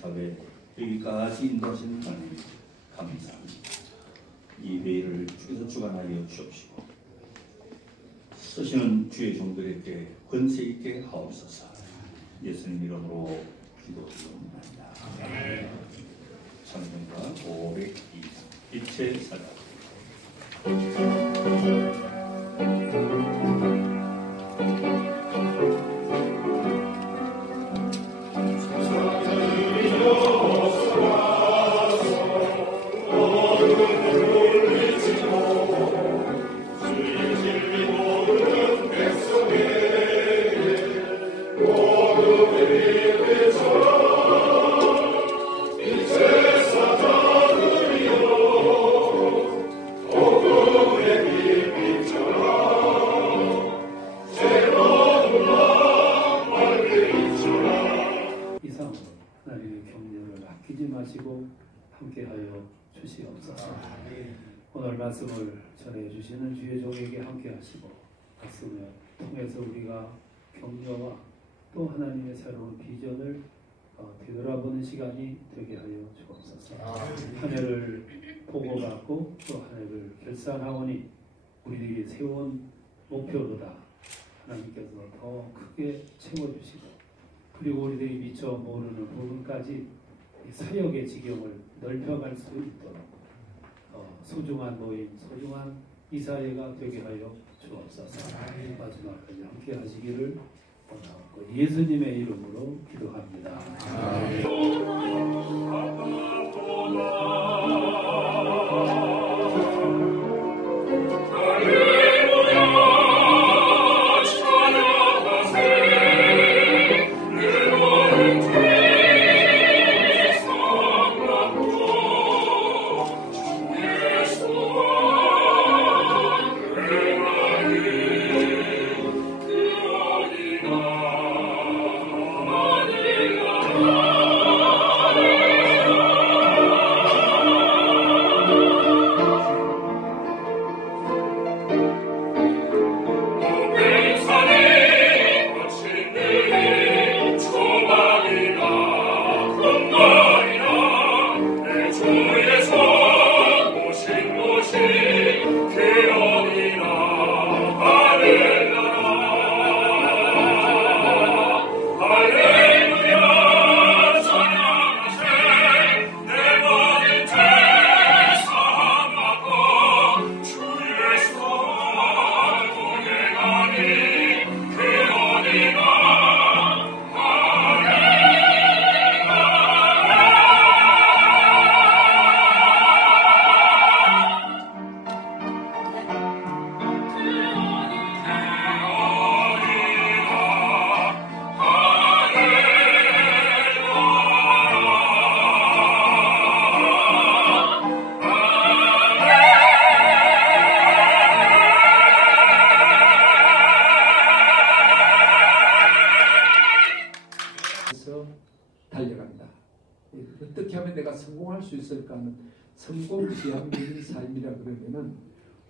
사회 여기까지 인도하시는 하나님 감사합니다. 이 회의를 주께서 주관하여 주옵시고 쓰시는 주의 종들에게 권세 있게 하옵소서. 예수님 이름으로 기도드립니다. 찬송가 502장 일체 사랑 아끼지 마시고 함께하여 주시옵소서. 오늘 말씀을 전해 주시는 주의 종에게 함께하시고 말씀을 통해서 우리가 격려와 또 하나님의 새로운 비전을 어, 되돌아보는 시간이 되게 하여 주옵소서. 한 해를 보고받고 또 한 해를 결산하오니 우리들이 세운 목표보다 하나님께서 더 크게 채워주시고 그리고 우리들이 미처 모르는 부분까지 이 사역의 지경을 넓혀갈 수 있도록 어, 소중한 모임, 소중한 이사회가 되게 하여 주옵소서. 마지막까지 함께 하시기를 원하고 예수님의 이름으로 기도합니다. 해서 달려간다. 어떻게 하면 내가 성공할 수 있을까 하는 성공 지향적인 삶이라 그러면은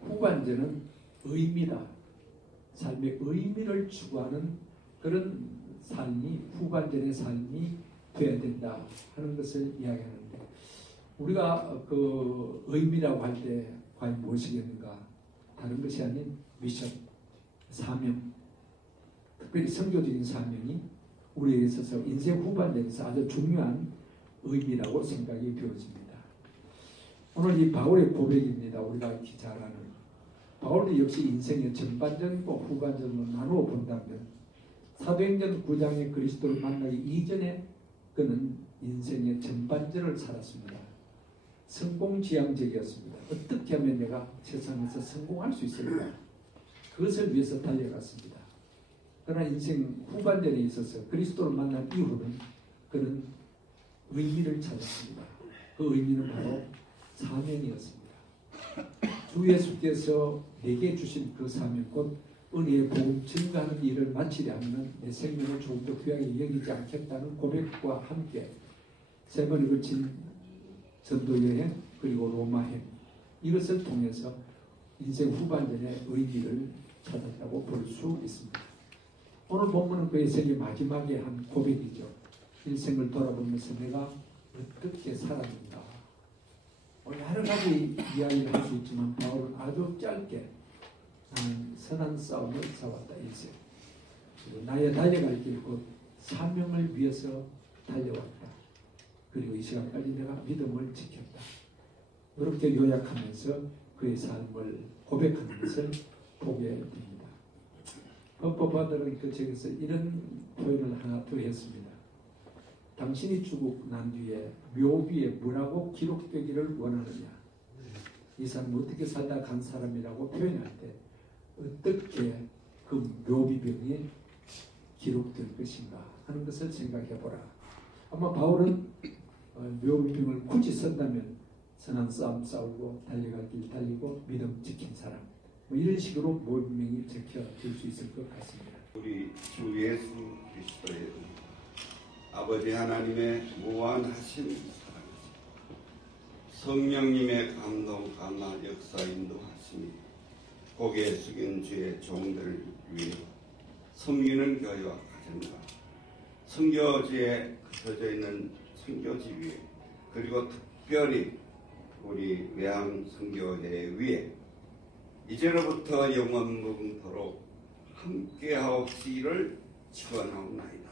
후반전은 의미다. 삶의 의미를 추구하는 그런 삶이 후반전의 삶이 되어야 된다 하는 것을 이야기하는데 우리가 그 의미라고 할 때 과연 무엇이겠는가? 다른 것이 아닌 미션, 사명, 특별히 성교적인 사명이 우리에게 있어서 인생 후반전에서 아주 중요한 의미라고 생각이 되어집니다. 오늘 이 바울의 고백입니다. 우리가 익히 잘 아는 바울도 역시 인생의 전반전과 후반전으로 나누어 본다면 사도행전 9장의 그리스도를 만나기 이전에 그는 인생의 전반전을 살았습니다. 성공지향적이었습니다. 어떻게 하면 내가 세상에서 성공할 수 있을까? 그것을 위해서 달려갔습니다. 그러나 인생 후반전에 있어서 그리스도를 만난 이후는 그는 의미를 찾았습니다. 그 의미는 바로 사명이었습니다. 주 예수께서 내게 주신 그 사명 곧 은혜의 복음 증가하는 일을 마치려 하면 내 생명을 조금 더 귀하게 여기지 않겠다는 고백과 함께 세 번에 걸친 전도 여행 그리고 로마행 이것을 통해서 인생 후반전의 의미를 찾았다고 볼 수 있습니다. 오늘 본문은 그의 생의 마지막에 한 고백이죠. 일생을 돌아보면서 내가 어떻게 살았는가. 뭐 여러 가지 이야기를 할 수 있지만 바울은 아주 짧게 나는 선한 싸움을 싸웠다 일생. 그리고 나의 달려갈 길곧 사명을 위해서 달려왔다. 그리고 이 시간까지 내가 믿음을 지켰다. 이렇게 요약하면서 그의 삶을 고백하는 것을 보게 됩니다. 헌법화들은 그 책에서 이런 표현을 하나 더 했습니다. 당신이 죽고 난 뒤에 묘비에 뭐라고 기록되기를 원하느냐? 이 사람 어떻게 살다 간 사람이라고 표현할 때 어떻게 그 묘비병이 기록될 것인가 하는 것을 생각해 보라. 아마 바울은 어, 묘비병을 굳이 쓴다면 선한 싸움 싸우고 달려갈 길 달리고 믿음 지킨 사람 뭐 이런 식으로 묘비명이 적혀질 수 있을 것 같습니다. 우리 주 예수 그리스도의 은, 아버지 하나님의 무한하신 사랑이시 성령님의 감동 감화 역사 인도하심이 고개 숙인 주의 종들을 위해 섬기는 교회와 가정과 선교지에 흩어져 있는 선교지 위에 그리고 특별히 우리 외항 선교회 위에 이제로부터 영원 무궁토록 함께하옵시기를 축원하옵나이다.